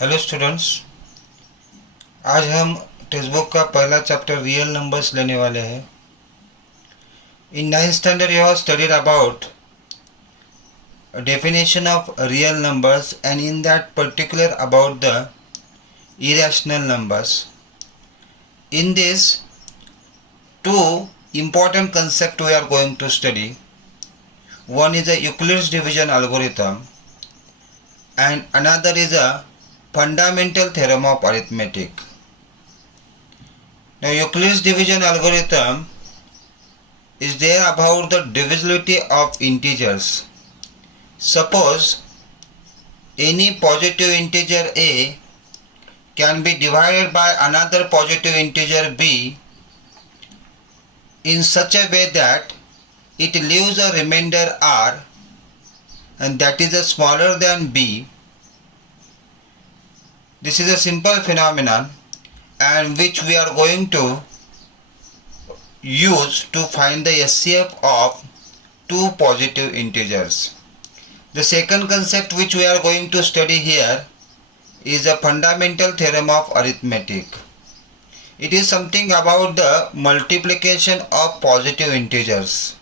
Hello students, आज हम text book का पहला चैप्टर रियल नंबर्स लेने वाले हैं। इन 9th standard you have studied about definition of real numbers and in that particular about the irrational numbers. In this, two important concepts we are going to study. One is a Euclid's division algorithm and another is a fundamental theorem of arithmetic. Now Euclid's division algorithm is there about the divisibility of integers. Suppose any positive integer a can be divided by another positive integer b in such a way that it leaves a remainder r and that is smaller than b. This is a simple phenomenon and which we are going to use to find the SCF of two positive integers. The second concept which we are going to study here is a fundamental theorem of arithmetic. It is something about the multiplication of positive integers.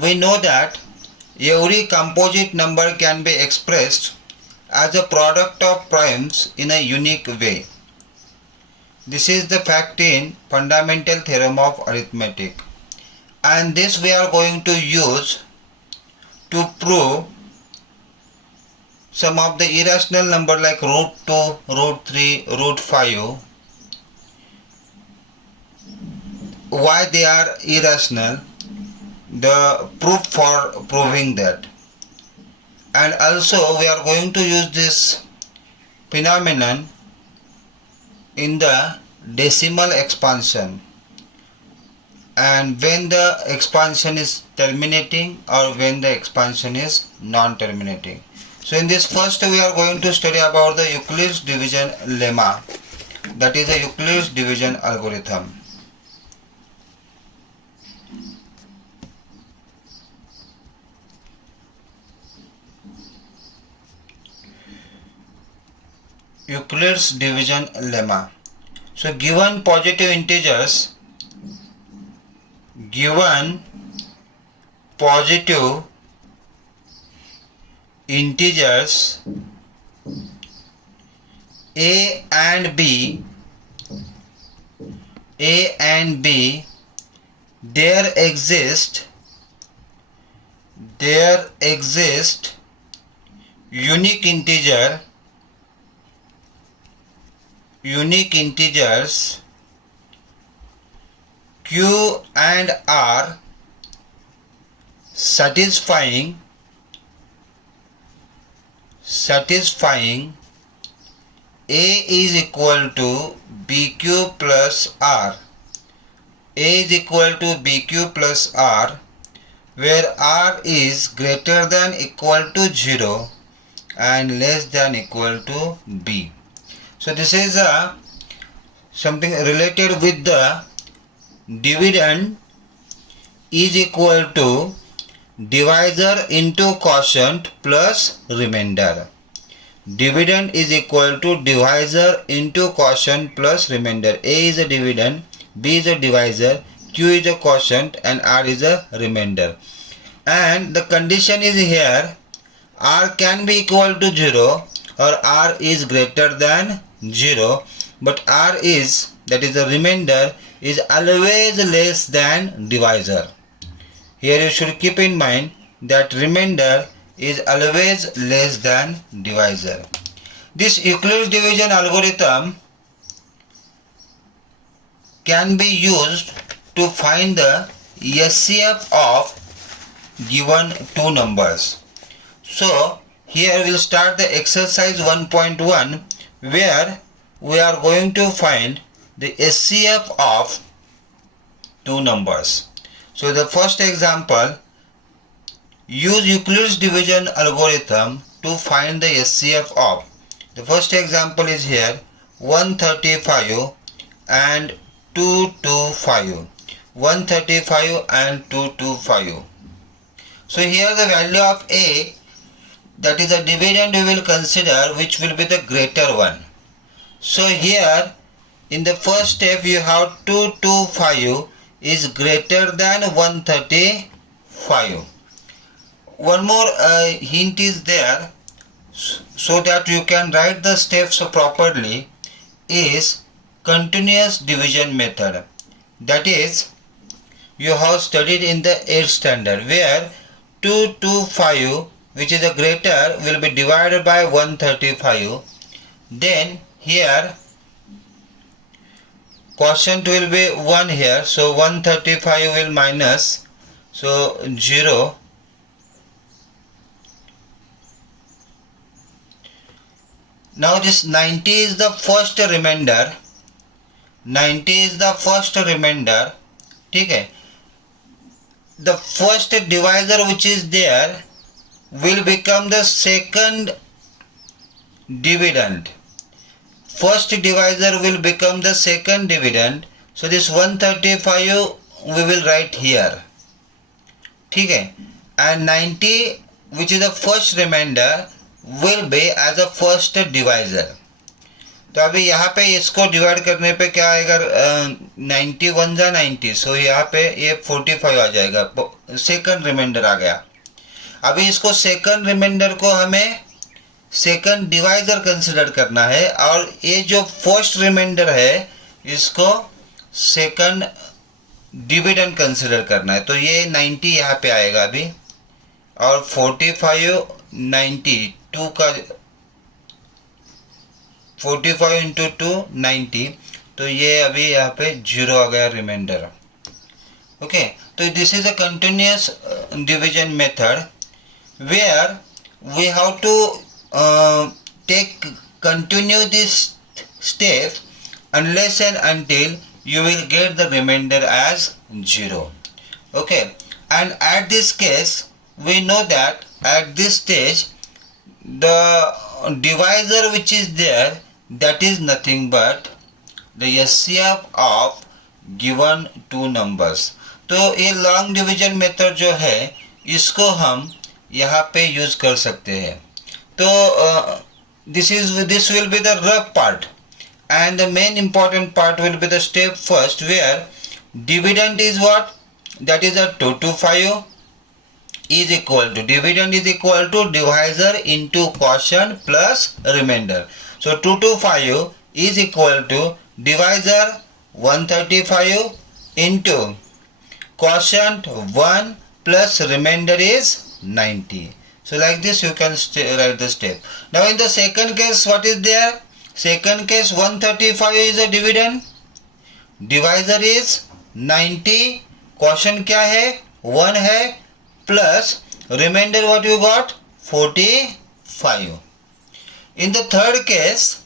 We know that every composite number can be expressed as a product of primes in a unique way. This is the fact in fundamental theorem of arithmetic, and this we are going to use to prove some of the irrational number like root 2, root 3, root 5. Why they are irrational, the proof for proving that. And also we are going to use this phenomenon in the decimal expansion, and when the expansion is terminating or when the expansion is non-terminating. So in this first we are going to study about the Euclid's division lemma, that is the Euclid's division algorithm. Euclid's division lemma. So given positive integers a and b, there exist unique integers q and r satisfying a is equal to bq plus r, where r is greater than equal to 0 and less than equal to b. So this is something related with the dividend is equal to divisor into quotient plus remainder. Dividend is equal to divisor into quotient plus remainder. A is a dividend, B is a divisor, Q is a quotient and R is a remainder. And the condition is here, R can be equal to 0 or R is greater than 0, but R is, that is the remainder, is always less than divisor. Here you should keep in mind that remainder is always less than divisor. This Euclid's division algorithm can be used to find the SCF of given two numbers. So here we will start the exercise 1.1, where we are going to find the SCF of two numbers. So the first example, use Euclid's division algorithm to find the SCF of. The first example is here 135 and 225. 135 and 225. So here the value of A that is a dividend we will consider which will be the greater one. So here in the first step you have 225 is greater than 135. One more hint is there so that you can write the steps properly is continuous division method. That is, you have studied in the 8th standard where 225 which is a greater will be divided by 135. Then here quotient will be 1 here, so 135 will minus, so 0. Now this 90 is the first remainder. 90 is the first remainder. Okay. The first divisor which is there will become the second dividend. First divisor will become the second dividend. So this 135 we will write here. Okay. And 90 which is the first remainder will be as a first divisor. तो अभी यहाँ पे इसको divide करने पे क्या आएगा, 91 जा 90, सो यहाँ पे ये 45 आ जाएगा, सेकंड रिमाइंडर आ गया. अभी इसको सेकंड रिमाइंडर को हमें सेकंड डिवाइजर कंसिडर करना है और ये जो फर्स्ट रिमाइंडर है इसको सेकंड डिविडेंड कंसिडर करना है. तो ये 90 यहाँ पे आएगा अभी और 45 90 2 का 45 इंटू 2 90, तो ये अभी यहाँ पे 0 आ गया रिमाइंडर. ओके, तो this is a continuous division method where we have to continue this step unless and until you will get the remainder as 0. Okay, and at this case we know that at this stage the divisor which is there, that is nothing but the SCF of given two numbers. तो ये long division method जो है इसको हम यहाँ पे use कर सकते हैं. तो this will be the rough part, and the main important part will be the step first where dividend is what, that is a 225 is equal to, dividend is equal to divisor into quotient plus remainder. So 225 is equal to divisor 135 into quotient 1 plus remainder is 90. So like this you can write the step. Now in the second case what is there? Second case 135 is a dividend, divisor is 90, quotient क्या है 1 है, plus remainder what you got 45. In the third case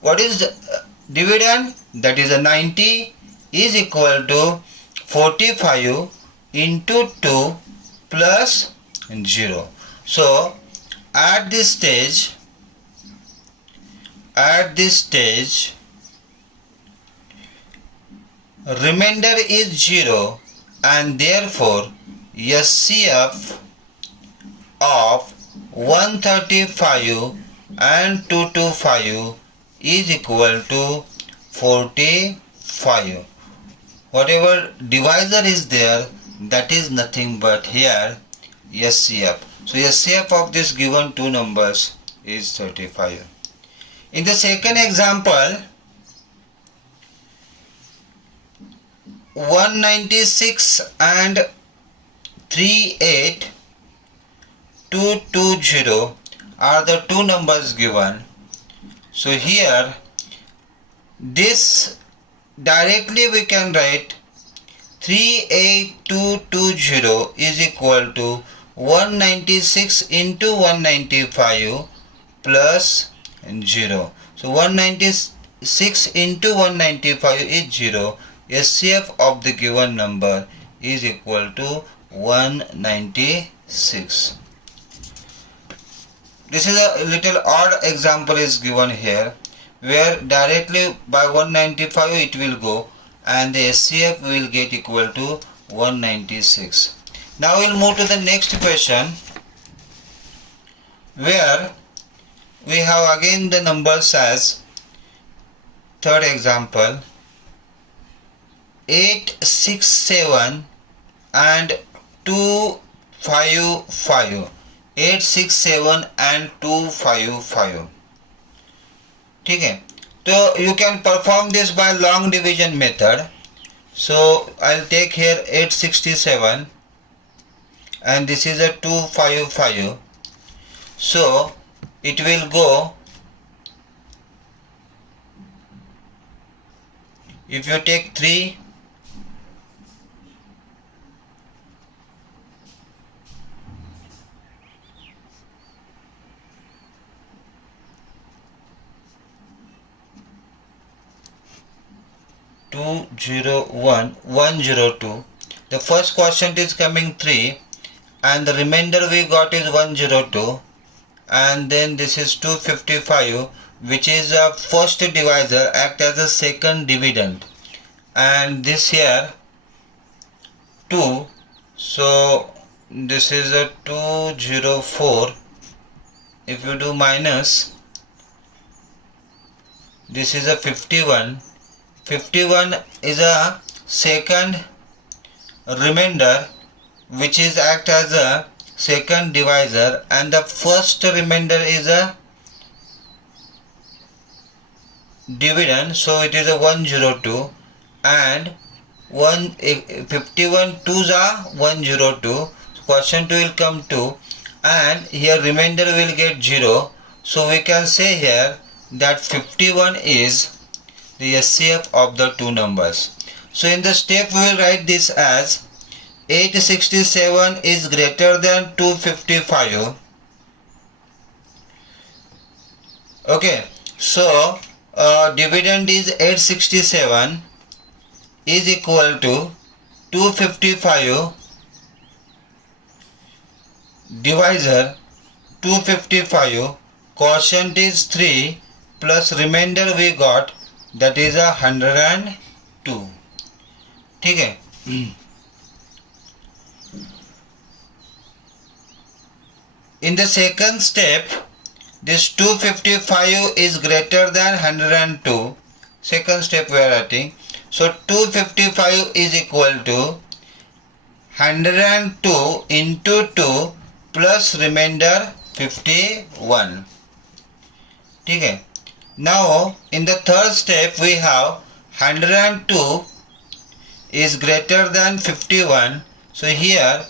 what is dividend, that is a 90 is equal to 45 into 2 plus 0. So at this stage remainder is 0 and therefore SCF of 135 and 225 is equal to 45. Whatever divisor is there, that is nothing but here SCF. So SCF of this given two numbers is 35. In the second example, 196 and 38220 are the two numbers given. So here this directly we can write 38220 is equal to 196 into 195 plus 0. So 196 into 195 is 0. SCF of the given number is equal to 196. This is a little odd example is given here where directly by 195 it will go and the SCF will get equal to 196. Now we'll move to the next question where we have again the numbers as third example 867 and 255. 867 and 255. ठीक है, तो you can perform this by long division method. So I'll take here 867 and this is a 255. So it will go, if you take 3, two zero one 102. The first quotient is coming 3 and the remainder we got is 102, and then this is 255, which is a first divisor, act as a second dividend, and this here 2, so this is a 204. If you do minus, this is a 51. 51 is a second remainder which is act as a second divisor, and the first remainder is a dividend, so it is a 102, and 51 2s are 102, quotient will come 2, and here remainder will get 0, so we can say here that 51 is the SCF of the two numbers. So in the step we will write this as 867 is greater than 255. Okay, so dividend is 867 is equal to 255 divisor 255, quotient is 3 plus remainder we got, that is 102. ठीक है, in the second step this 255 is greater than 102. Second step we are writing, so 255 is equal to 102 into 2 plus remainder 51. ठीक है, now in the third step we have 102 is greater than 51, so here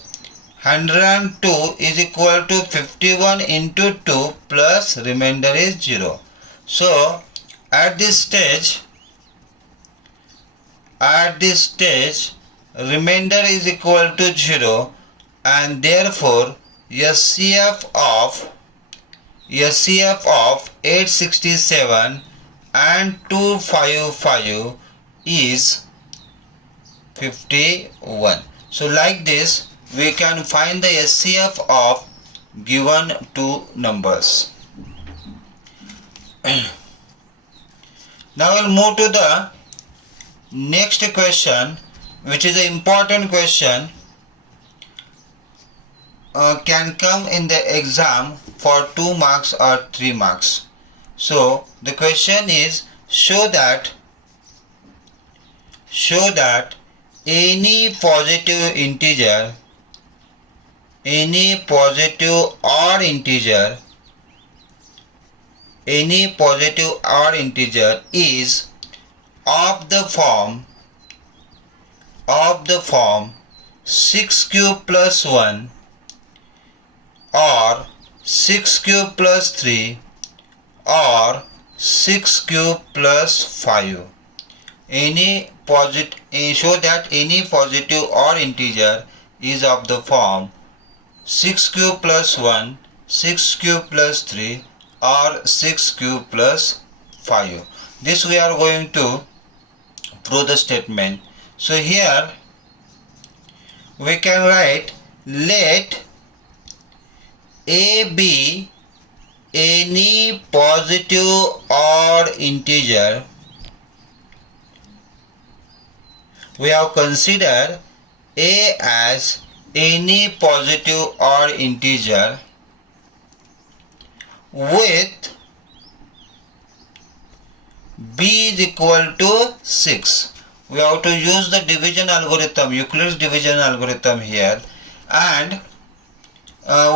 102 is equal to 51 into 2 plus remainder is 0. So at this stage remainder is equal to 0, and therefore SCF of 867 and 255 is 51. So like this we can find the SCF of given two numbers. Now we'll move to the next question, which is an important question, can come in the exam for 2 marks or 3 marks. So the question is, show that any positive integer, any positive odd integer is of the form 6 cube plus 1 or 6 cube plus 3 or 6 cube plus 5. Show that any positive odd integer is of the form 6 cube plus 1, 6 cube plus 3 or 6 cube plus 5. This we are going to prove the statement. So here we can write, let A be any positive odd integer. We have considered A as any positive odd integer with b is equal to 6. We have to use the division algorithm, Euclid's division algorithm here, and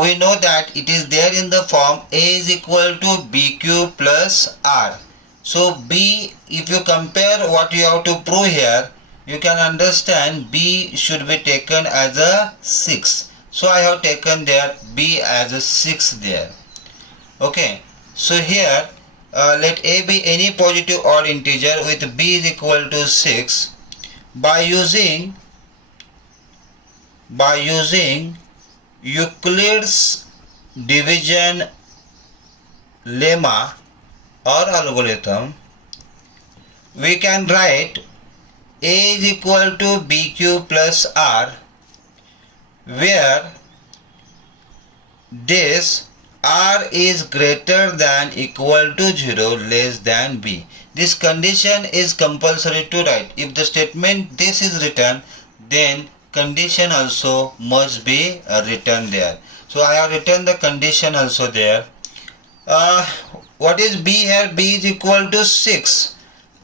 we know that it is there in the form a is equal to bq plus r. So b, if you compare what you have to prove here, you can understand b should be taken as a 6. So I have taken there b as a 6 there. Okay, so here let a be any positive odd integer with b is equal to 6 by using Euclid's division lemma or algorithm. We can write a is equal to bq plus r, where this r is greater than equal to 0 less than b. This condition is compulsory to write. If the statement this is written, then condition also must be written there. So I have written the condition also there. What is b here? B is equal to 6,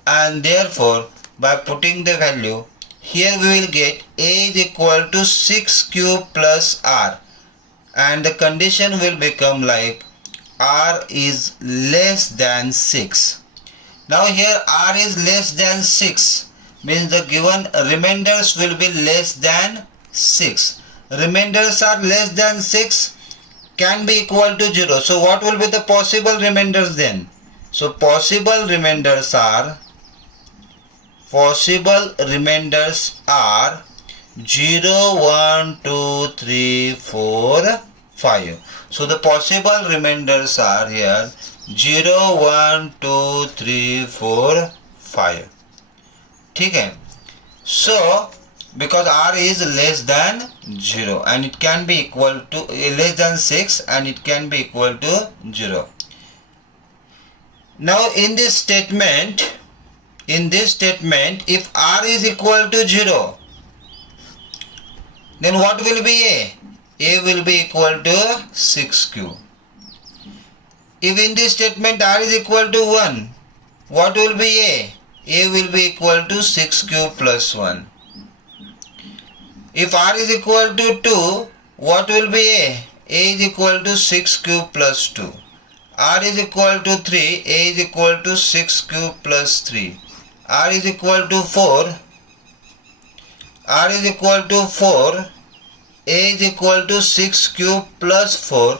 and therefore by putting the value here we will get a is equal to 6 cube plus r, and the condition will become like r is less than 6. Now here r is less than 6 means the given remainders will be less than 6. Remainders are less than 6 can be equal to 0. So what will be the possible remainders then? So possible remainders are 0, 1, 2, 3, 4, 5. So the possible remainders are here 0, 1, 2, 3, 4, 5. Okay. So because r is less than 0 and it can be equal to less than 6 and it can be equal to 0. Now in this statement, if r is equal to 0, then what will be a? A will be equal to 6q. If in this statement r is equal to 1, what will be a? A will be equal to 6q plus 1. If r is equal to 2, what will be a? A is equal to 6q plus 2. R is equal to 3, a is equal to 6q plus 3. R is equal to 4, r is equal to 4, a is equal to 6q plus 4,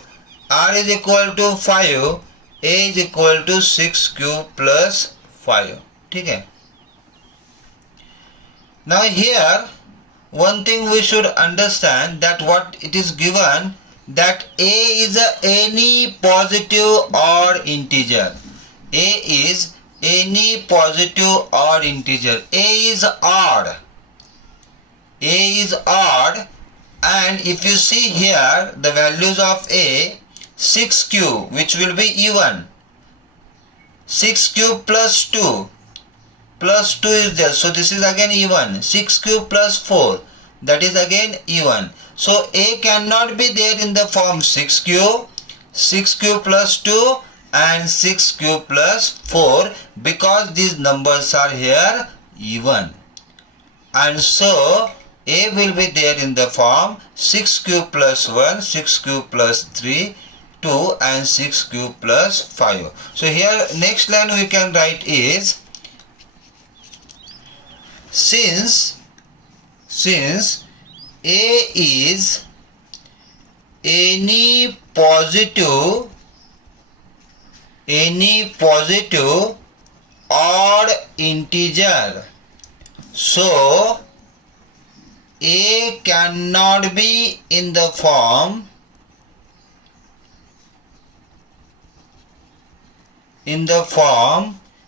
r is equal to 5, a is equal to 6q plus 5. Okay. Now here one thing we should understand, that what it is given, that a is any positive odd integer. A is any positive odd integer. A is odd. A is odd, and if you see here the values of a, 6q, which will be even. 6q plus 2 is there, so this is again even. 6q plus 4, that is again even. So a cannot be there in the form 6q plus 2 and 6q plus 4, because these numbers are here even. And so a will be there in the form 6q plus 1, 6q plus 3, 2 and 6q plus 5. So here next line we can write is, since a is any positive odd integer, so a cannot be in the form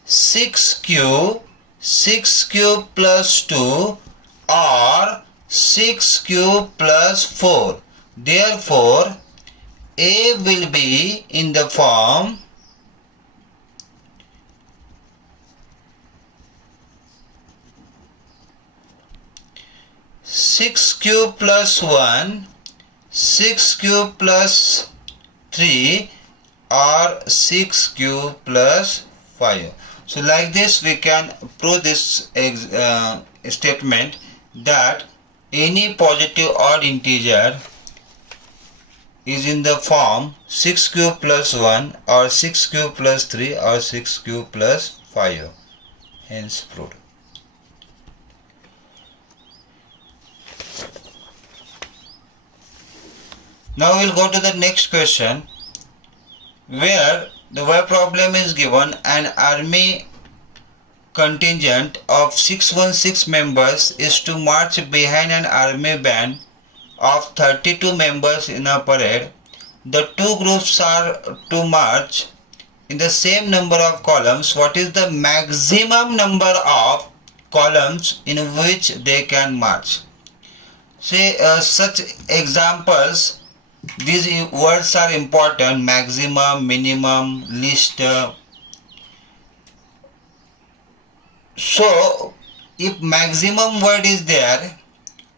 6q plus 2 or 6q plus 4. Therefore a will be in the form 6q plus 1, 6q plus 3 or 6 cube plus 5. So like this we can prove this statement that any positive odd integer is in the form 6 cube plus 1 or 6 cube plus 3 or 6 cube plus 5. Hence proved. Now we will go to the next question, where the word problem is given an army contingent of 616 members is to march behind an army band of 32 members in a parade. The two groups are to march in the same number of columns. What is the maximum number of columns in which they can march? Say such examples, these words are important: maximum, minimum, least. So if maximum word is there,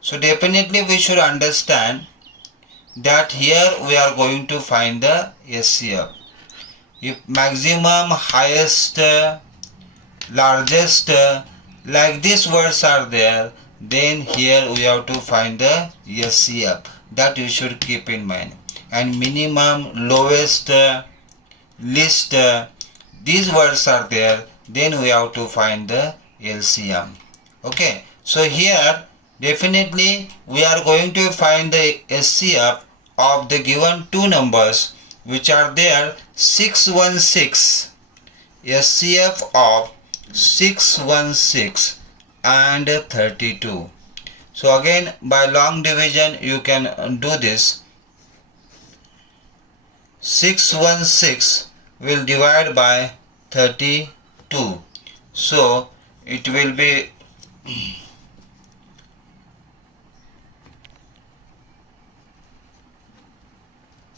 so definitely we should understand that here we are going to find the SCF. If maximum, highest, largest, like these words are there, then here we have to find the SCF. That you should keep in mind. And minimum, lowest, least, these words are there, then we have to find the LCM. Okay, so here definitely we are going to find the SCF of the given two numbers which are there, 616, SCF of 616 and 32. So again by long division you can do this. 616 will divide by 32. So it will be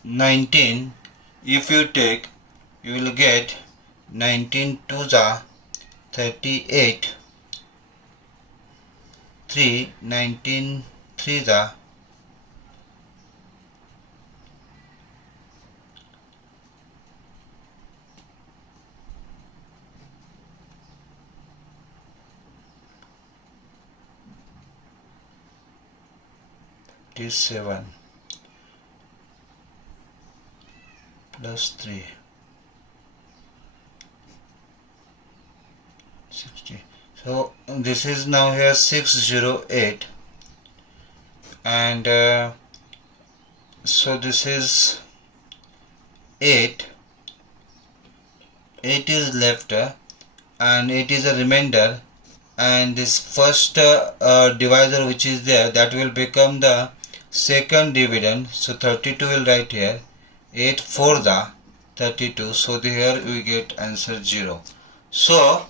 19. If you take, you will get 19 to the 38. 3, 19, 3 the 57 plus 3 60. So this is now here 608, and so this is 8 is left, and 8 is a remainder, and this first divisor which is there, that will become the second dividend. So 32 will write here, 8 for the 32, so here we get answer 0. So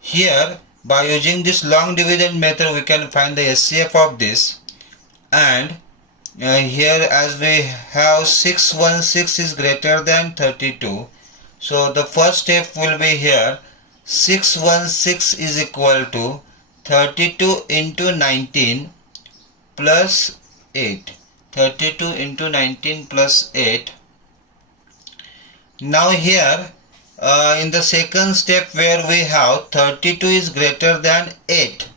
here by using this long division method we can find the SCF of this, and here as we have 616 is greater than 32, so the first step will be here 616 is equal to 32 into 19 plus 8. 32 into 19 plus 8. Now here in the second step where we have 32 is greater than 8,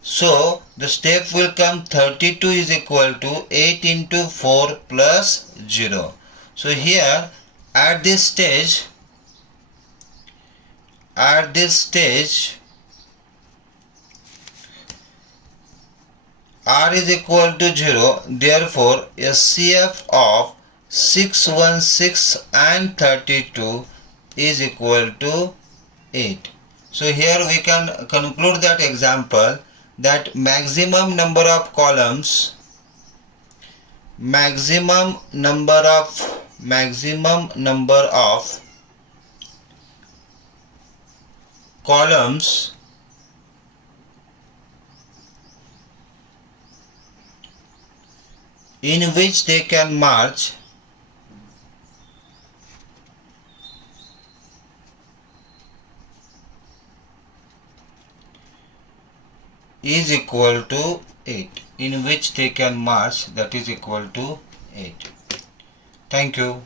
so the step will come 32 is equal to 8 into 4 plus 0. So here at this stage R is equal to 0, therefore SCF of 616 and 32 is equal to 8. So here we can conclude that example that maximum number of columns in which they can march is equal to 8. In which they can march, that is equal to 8. Thank you.